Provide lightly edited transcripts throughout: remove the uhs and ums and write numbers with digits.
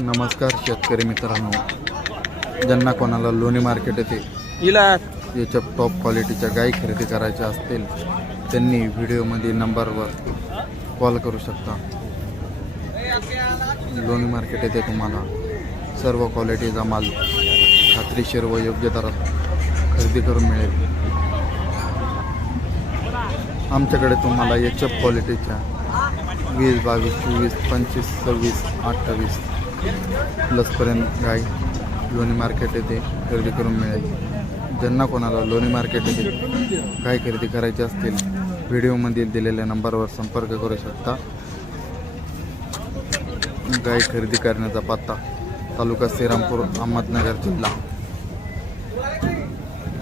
नमस्कार शेतकरी मित्रांनो, ज्यांना कोणाला लोणी मार्केट येथे याच्या टॉप क्वालिटीच्या गाई खरेदी करायच्या असतील त्यांनी व्हिडिओमध्ये नंबरवर कॉल करू शकता. लोणी मार्केट येथे तुम्हाला सर्व क्वालिटीचा माल खात्रीशीर व योग्य दरात खरेदी करून मिळेल. आमच्याकडे तुम्हाला एच एफ क्वालिटीच्या 20, 22, 24, 25, 26, 28 प्लसपर्यंत गाय लोणी मार्केट येथे खरेदी करून मिळेल. ज्यांना कोणाला लोणी मार्केट येथे गाय खरेदी करायची असतील व्हिडिओमधील दिलेल्या नंबरवर संपर्क करू शकता. गाय खरेदी करण्याचा पत्ता तालुका श्रीरामपूर, अहमदनगर जिल्हा.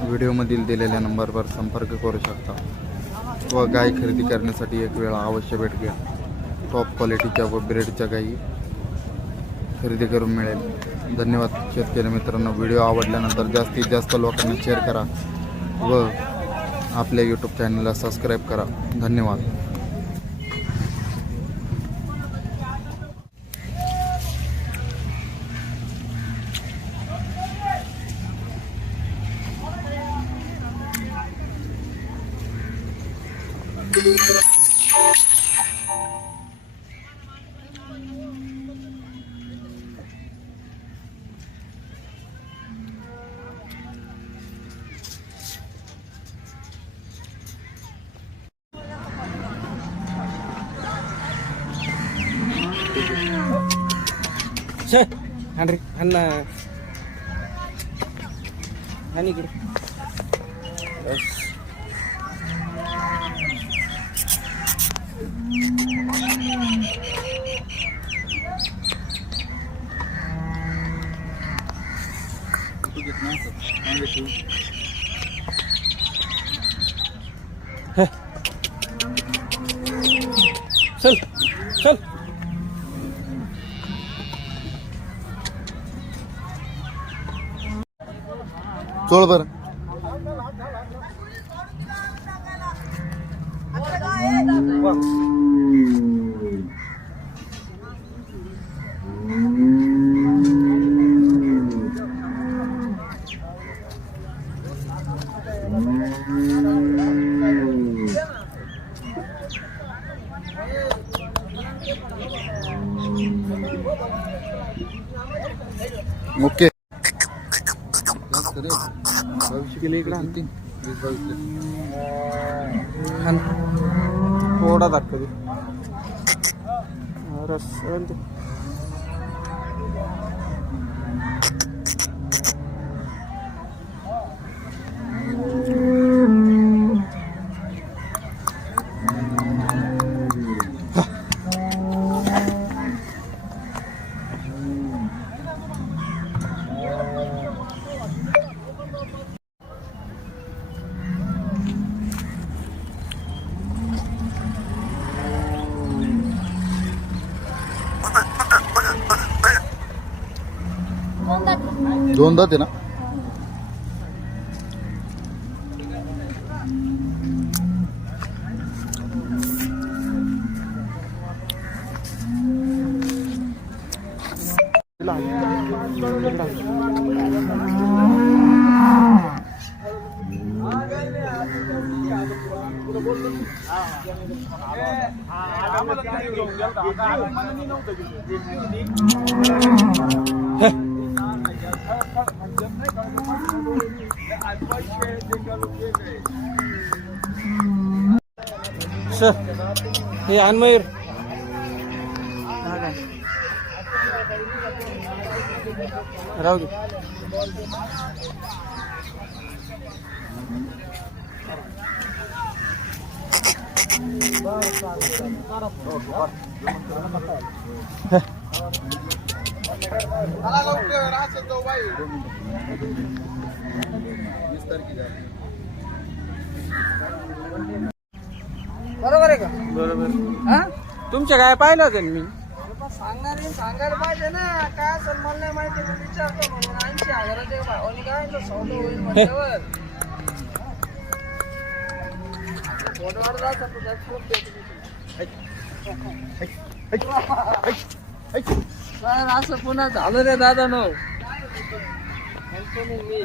व्हिडिओमधील दिलेल्या नंबरवर संपर्क करू शकता व गाय खरेदी करण्यासाठी एक वेळा अवश्य भेट घ्या. टॉप क्वालिटीच्या व ब्रेडच्या गायी खरेदी करून मिळेल. धन्यवाद शेतकरी मित्रांनो. व्हिडिओ आवडल्यानंतर जास्तीत जास्त लोकांना शेअर करा व आपल्या यूट्यूब चॅनलला सबस्क्राईब करा. धन्यवाद. चल चल चोळ बरं. ओके. थोडा दाखव. दोन दात आहे ना. हे अनमयूर राहू दे. बरोबर आहे का? बरोबर. हा तुमच्या काय पाहिलं होतं मी. सांगायला पाहिजे ना. काय असेल मला नाही माहिती, पण विचारतो म्हणून 80,000 भावाने काय सौदा होईल म्हटल्यावर फोनवर जायचं तुझ्या फोन सर असं पुन्हा झालं रे दादा नो मी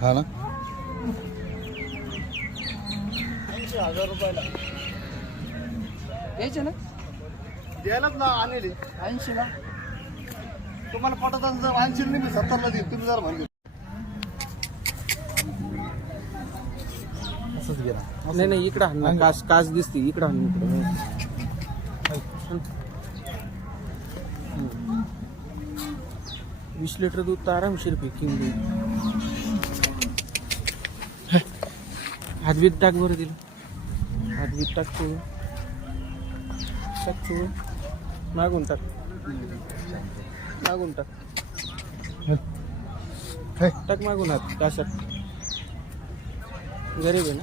हा ना 80,000 रुपयाला द्यायचे ना द्यायलाच ना आणले 80 ला तुम्हाला पटत असेल तर 80 नाही मी 70 ला देईन तुम्ही जर म्हणले असंच गेला नाही नाही इकडं हाण ना कास कास दिसते इकडं हाण इकडं 20 लिटर दूध तर आरामशीर फेकीन देईल हातबीत टाक बरं दिलं हातबीत टाक तू टाक तू मागून टाक मागून टाक टाक मागून हात काशात गरीब आहे ना